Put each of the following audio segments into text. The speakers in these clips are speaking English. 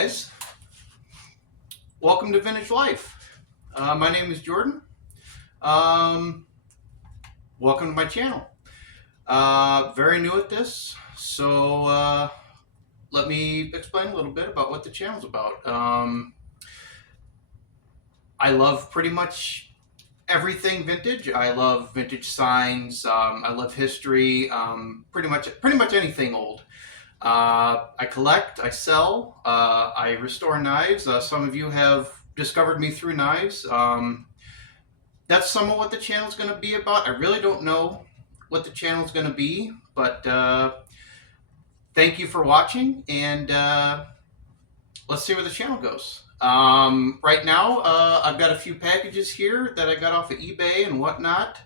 guys. Welcome to Vintage Life. My name is Jordan. Welcome to my channel. Very new at this, so let me explain a little bit about what the channel's about. I love pretty much everything vintage. I love vintage signs. I love history. Pretty much anything old. I collect, I sell, I restore knives. Some of you have discovered me through knives. That's somewhat what the channel's going to be about. I really don't know what the channel's going to be, but thank you for watching, and let's see where the channel goes. Right now, I've got a few packages here that I got off of eBay and whatnot.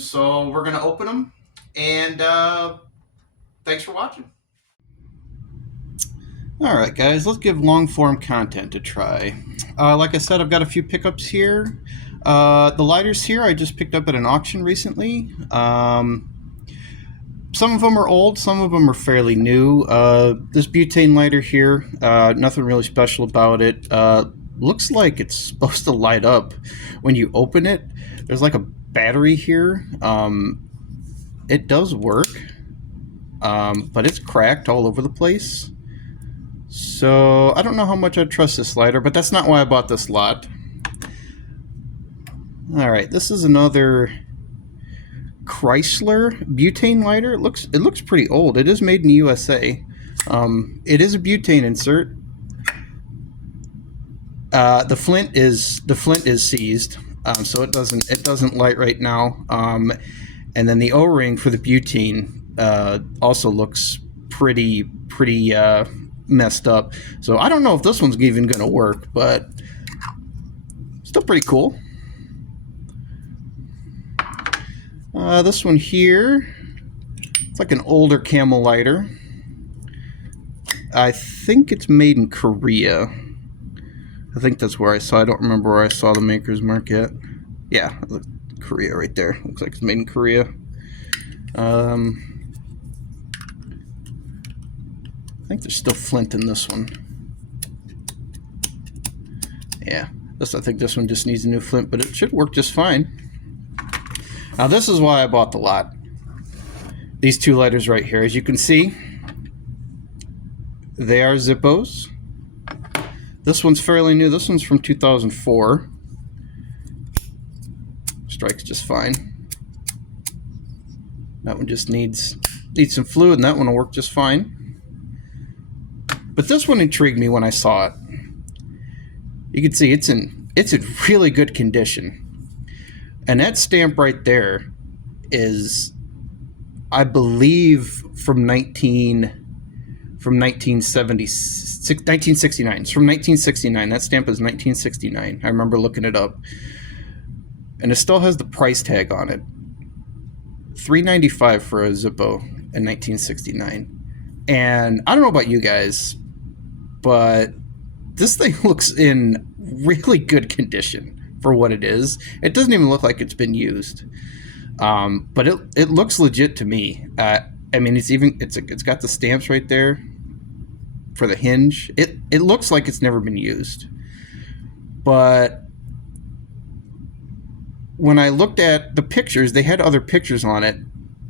So we're going to open them, and thanks for watching. Alright guys, let's give long form content a try. Like I said, I've got a few pickups here. The lighters here I just picked up at an auction recently. Some of them are old, some of them are fairly new. This butane lighter here, nothing really special about it. Looks like it's supposed to light up when you open it. There's like a battery here. It does work. But it's cracked all over the place. So I don't know how much I trust this lighter, but that's not why I bought this lot. Alright, this is another Chrysler butane lighter. It looks pretty old. It is made in the USA. It is a butane insert. The flint is seized, so it doesn't light right now. And then the O-ring for the butane also looks pretty messed up. So I don't know if this one's even gonna work, but still pretty cool. This one here, it's like an older Camel lighter. I think it's made in Korea. I think that's where I saw. I don't remember where I saw the maker's mark yet. Yeah, Korea right there. Looks like it's made in Korea. I think there's still flint in this one. Yeah, I think this one just needs a new flint, but it should work just fine. Now this is why I bought the lot. These two lighters right here, as you can see, they are Zippos. This one's fairly new. This one's from 2004. Strikes just fine. That one just needs some fluid, and that one will work just fine. But this one intrigued me when I saw it. You can see it's in really good condition. And that stamp right there is, I believe, from 1969. It's from 1969. That stamp is 1969. I remember looking it up. And it still has the price tag on it. $3.95 for a Zippo in 1969. And I don't know about you guys, but this thing looks in really good condition for what it is. It doesn't even look like it's been used. But it looks legit to me. I mean, it's got the stamps right there for the hinge. It looks like it's never been used. But when I looked at the pictures, they had other pictures on it,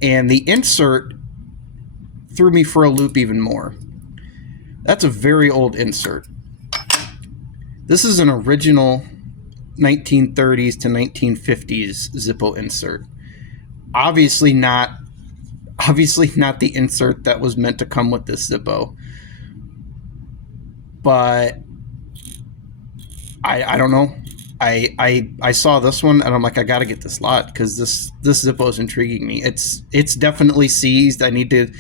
and the insert threw me for a loop even more. That's a very old insert. This is an original 1930s to 1950s Zippo insert. Obviously not the insert that was meant to come with this Zippo. But I don't know. I saw this one and I'm like, I gotta get this lot because this Zippo is intriguing me. It's definitely seized. I need to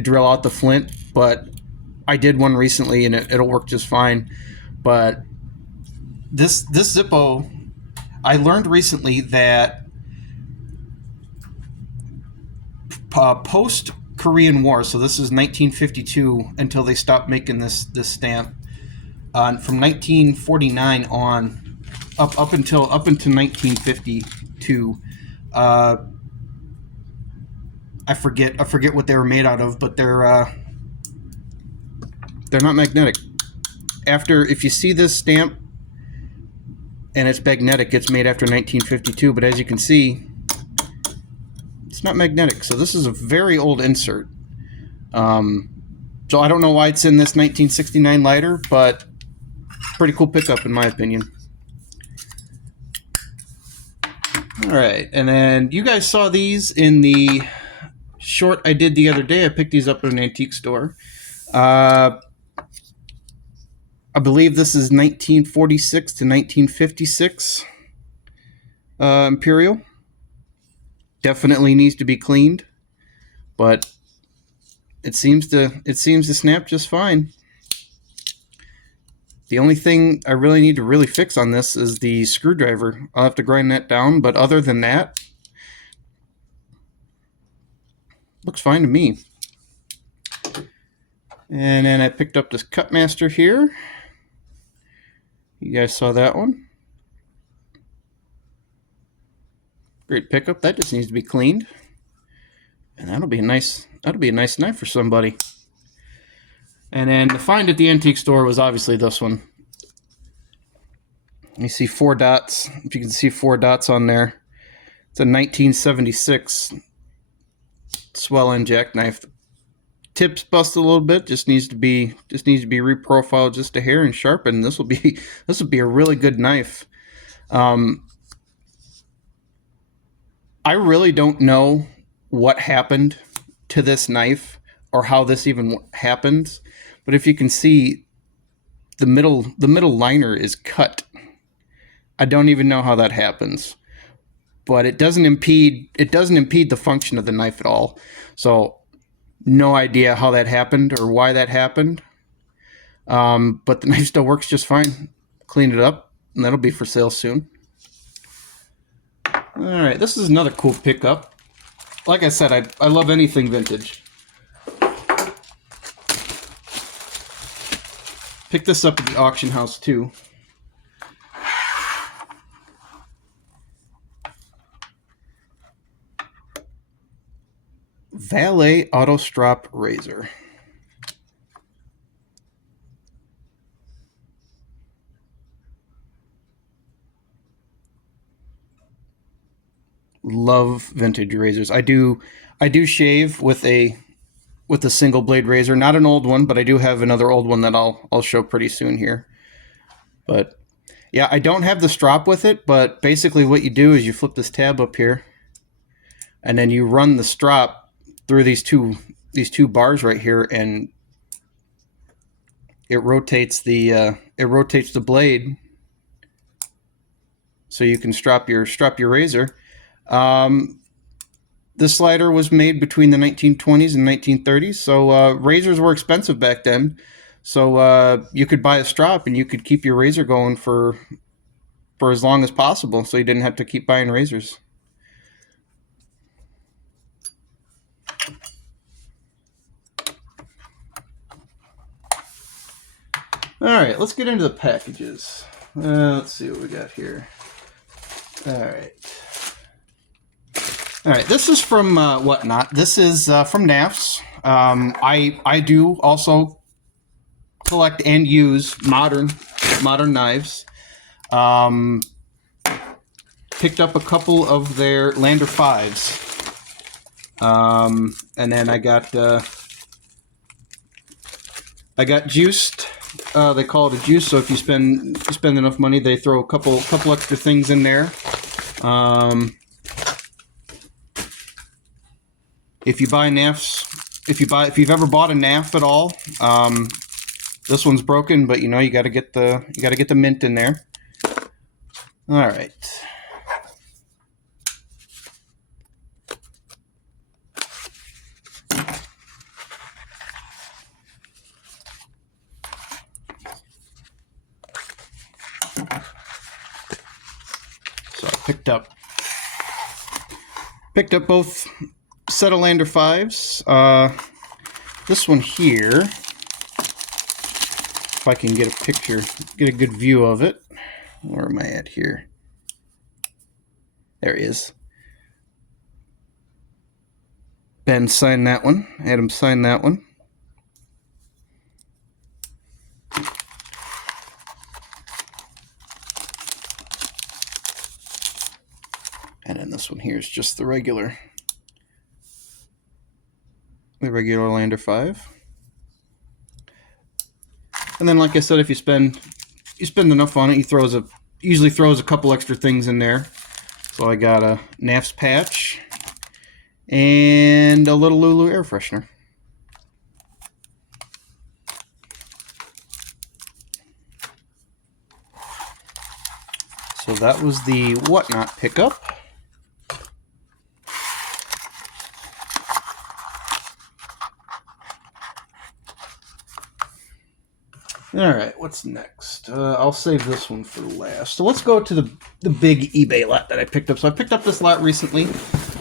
drill out the flint, but I did one recently and it'll work just fine. But this Zippo, I learned recently that post Korean War, so this is 1952 until they stopped making this stamp. From 1949 on, up until 1952, I forget what they were made out of, but they're They're not magnetic. If you see this stamp and it's magnetic, it's made after 1952, but as you can see, it's not magnetic. So this is a very old insert. So I don't know why it's in this 1969 lighter, but pretty cool pickup in my opinion. All right, and then you guys saw these in the short I did the other day. I picked these up at an antique store. I believe this is 1946 to 1956 Imperial. Definitely needs to be cleaned, but it seems to snap just fine. The only thing I really need to really fix on this is the screwdriver. I'll have to grind that down, but other than that, looks fine to me. And then I picked up this Cutmaster here. You guys saw that one. Great pickup. That just needs to be cleaned. And that'll be a nice knife for somebody. And then the find at the antique store was obviously this one. You see 4 dots. If you can see 4 dots on there. It's a 1976 swell end jackknife. Tip's busted a little bit. Just needs to be reprofiled just a hair and sharpened. This will be a really good knife. I really don't know what happened to this knife or how this even happens, but if you can see, the middle liner is cut. I don't even know how that happens, but it doesn't impede the function of the knife at all. So no idea how that happened or why that happened, but the knife still works just fine. Clean it up, and that'll be for sale soon. All right, this is another cool pickup. Like I said, I love anything vintage. Picked this up at the auction house too. Valet Auto Strop Razor. Love vintage razors. I do shave with a single blade razor, not an old one, but I do have another old one that I'll show pretty soon here. But yeah, I don't have the strop with it, but basically what you do is you flip this tab up here, and then you run the strop through these two bars right here, and it rotates the blade, so you can strap your razor. This slider was made between the 1920s and 1930s, so razors were expensive back then. So you could buy a strop and you could keep your razor going for as long as possible, so you didn't have to keep buying razors. All right, let's get into the packages. Let's see what we got here. All right, this is from Whatnot. This is from NAFS. I do also collect and use modern knives. Picked up a couple of their Lander 5s. And then I got juiced. They call it a juice. So if you spend enough money, they throw a couple extra things in there. If you buy NAFs, if you've ever bought a NAF at all, this one's broken, but you got to get the mint in there. All right. So I picked up both set of Lander 5s. This one here, if I can get a picture, get a good view of it. Where am I at here? There he is. Ben signed that one. I had him sign that one. And then this one here is just the regular Lander 5. And then, like I said, if you spend enough on it, he usually throws a couple extra things in there. So I got a NAFS patch and a little Lulu air freshener. So that was the Whatnot pickup. Alright, what's next? I'll save this one for last. So let's go to the big eBay lot that I picked up. So I picked up this lot recently.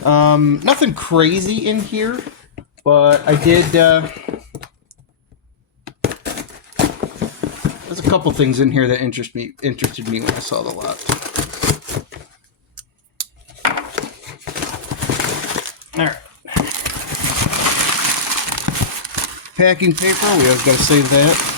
Nothing crazy in here, but I did... there's a couple things in here that interested me when I saw the lot. Alright. Packing paper, we always got to save that.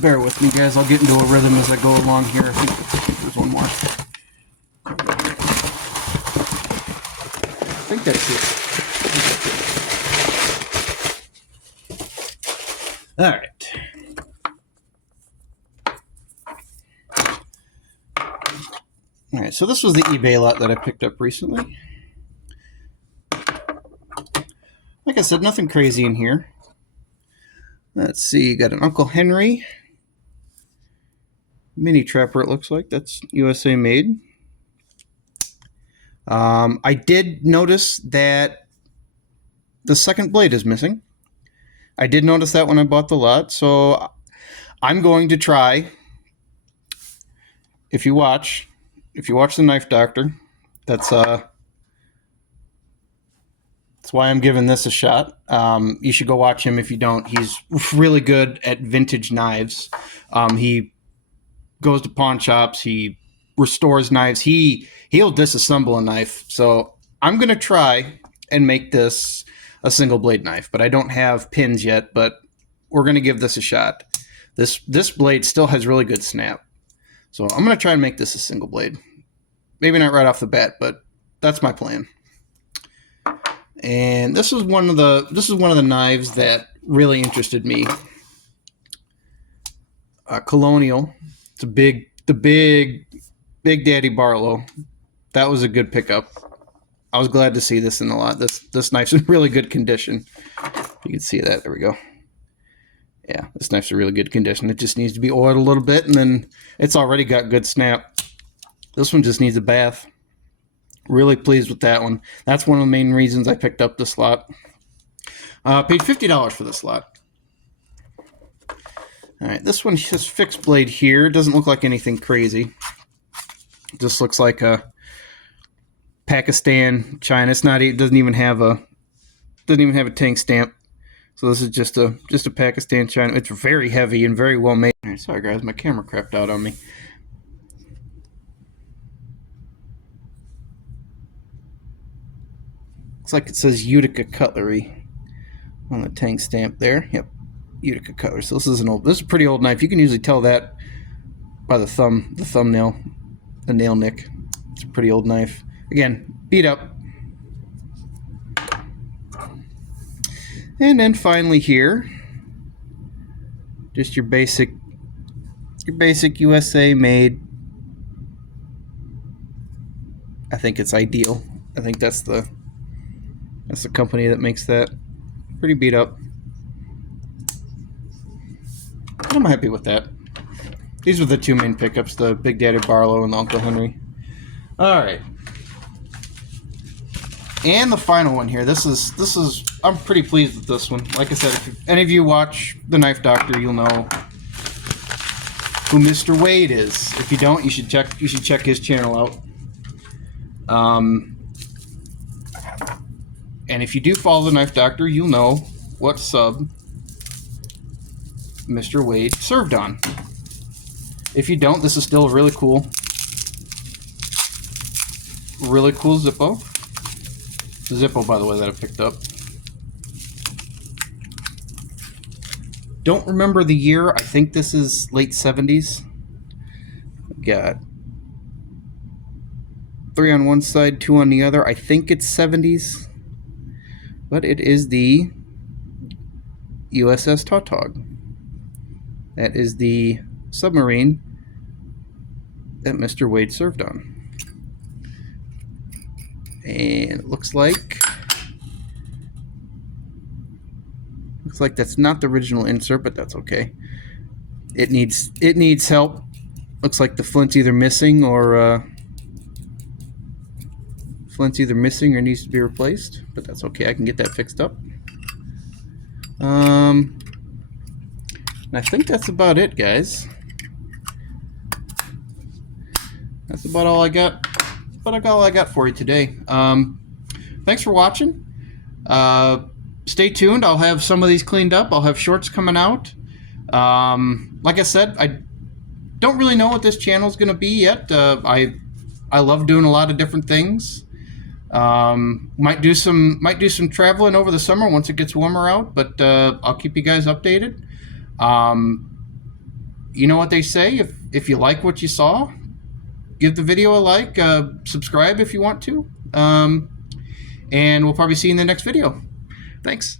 Bear with me, guys. I'll get into a rhythm as I go along here. I think there's one more. I think that's it. All right. All right, so this was the eBay lot that I picked up recently. Like I said, nothing crazy in here. Let's see, you got an Uncle Henry mini trapper, it looks like. That's USA made. I did notice that the second blade is missing. I did notice that when I bought the lot, so I'm going to try. If you watch the Knife Doctor, that's why I'm giving this a shot. You should go watch him if you don't. He's really good at vintage knives. He goes to pawn shops. He restores knives. He'll disassemble a knife. So I'm going to try and make this a single blade knife, but I don't have pins yet, but we're going to give this a shot. This blade still has really good snap. So I'm going to try and make this a single blade. Maybe not right off the bat, but that's my plan. And this is one of the knives that really interested me. Colonial. It's the big Daddy Barlow. That was a good pickup. I was glad to see this in the lot. This knife's in really good condition. You can see that. There we go. Yeah, this knife's in really good condition. It just needs to be oiled a little bit, and then it's already got good snap. This one just needs a bath. Really pleased with that one. That's one of the main reasons I picked up this lot. Paid $50 for this lot. All right, this one has fixed blade here. It doesn't look like anything crazy. It just looks like a Pakistan, China. It doesn't even have a tank stamp. So this is just a Pakistan, China. It's very heavy and very well made. All right, sorry guys, my camera crapped out on me. Looks like it says Utica Cutlery on the tank stamp there. Yep, Utica Cutlery. So this is a pretty old knife. You can usually tell that by the thumbnail, the nail nick. It's a pretty old knife. Again, beat up. And then finally here, just your basic USA made. I think it's Ideal. I think that's the company that makes that. Pretty beat up. I'm happy with that. These were the two main pickups, the Big Daddy Barlow and the Uncle Henry. Alright. And the final one here. This is I'm pretty pleased with this one. Like I said, if any of you watch The Knife Doctor, you'll know who Mr. Wade is. If you don't, you should check his channel out. And if you do follow The Knife Doctor, you'll know what sub Mr. Wade served on. If you don't, this is still a really cool Zippo. Zippo, by the way, that I picked up. Don't remember the year. I think this is late 70s. Got 3 on one side, 2 on the other. I think it's 70s. But it is the USS Tautog. That is the submarine that Mr. Wade served on. And it looks like that's not the original insert, but that's okay. It needs help. Looks like the flint's either missing or needs to be replaced, but that's okay. I can get that fixed up. And I think that's about it, guys. That's about all I got. About all I got for you today. Thanks for watching. Stay tuned. I'll have some of these cleaned up. I'll have shorts coming out. Like I said, I don't really know what this channel is going to be yet. I love doing a lot of different things. Might do some traveling over the summer once it gets warmer out, but I'll keep you guys updated. You know what they say, if you like what you saw, give the video a like, subscribe if you want to, and we'll probably see you in the next video. Thanks.